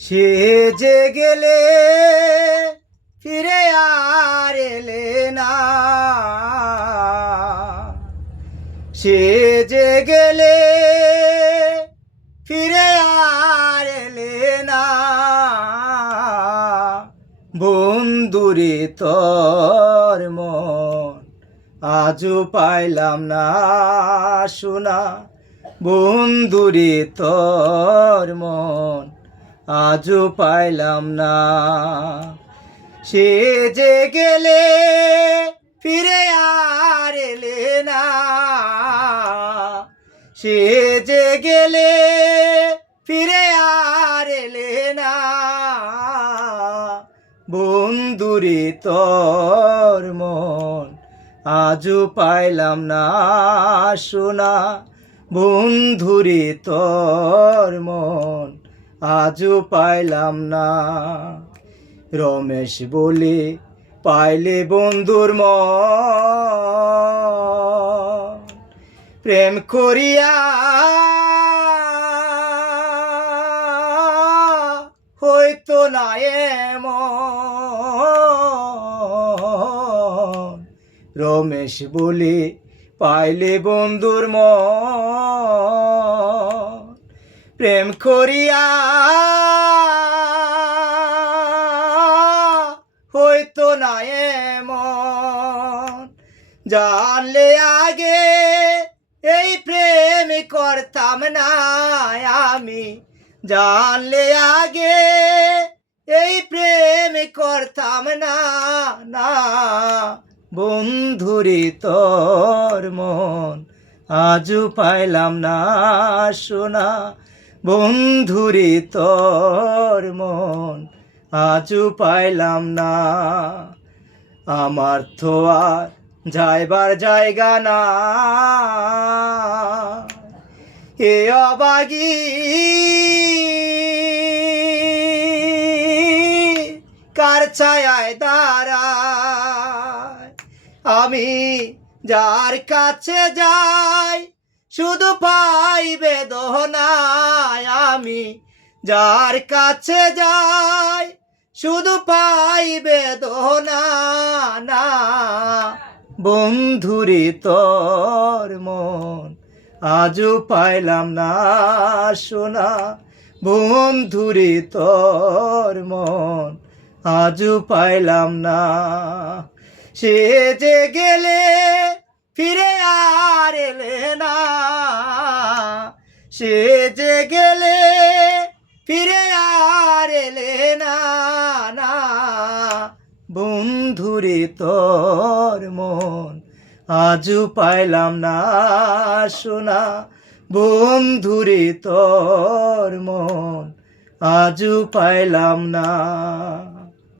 সে যে গেলে ফিরে আর এলে না। সে যে গেলে ফিরে আর এলে না। বন্ধুরে, তোর মন আজও পাইলাম না শোনা বন্ধুরে, তোর মন আজও পাইলাম না। সে যে গেলে ফিরে আর এলে না। সে যে গেলে ফিরে আর এলে না। বন্ধুরে, তোর মন আজও পাইলাম না। শোনা, বন্ধুরে, তোর মন আজও পাইলাম না। রমেশ বলে, পাইলে বন্ধুর ম প্রেম করিয়া হইতো না এমন। রমেশ বলে, পাইলে বন্ধুর মন। প্রেম করিয়া হইতো না এমন। জানলে আগে এই প্রেম করতাম না আমি। জানলে আগে এই প্রেম করতাম না না। বন্ধুরে তোর মন আজও পাইলাম না শোনা বন্ধুরে, তোর মন আজও পাইলাম না। আমার তো আর যাইবার জায়গা না। এ অবাগি কার ছায়ায় দাঁড়ায়? আমি যার কাছে যাই শুধু পাই বেদনায় আমি যার কাছে যাই, শুধু পাই বেদনা না। বন্ধুরে তোর মন আজও পাইলাম না শোনা বন্ধুরে তোর মন আজও পাইলাম না। সে যে গেলে ফিরে আর এলে না। সে যে গেলে ফিরে আর এলে না না। বন্ধুরে তোর মন আজও পাইলাম না, শোনা। বন্ধুরে তোর মন আজও পাইলাম না।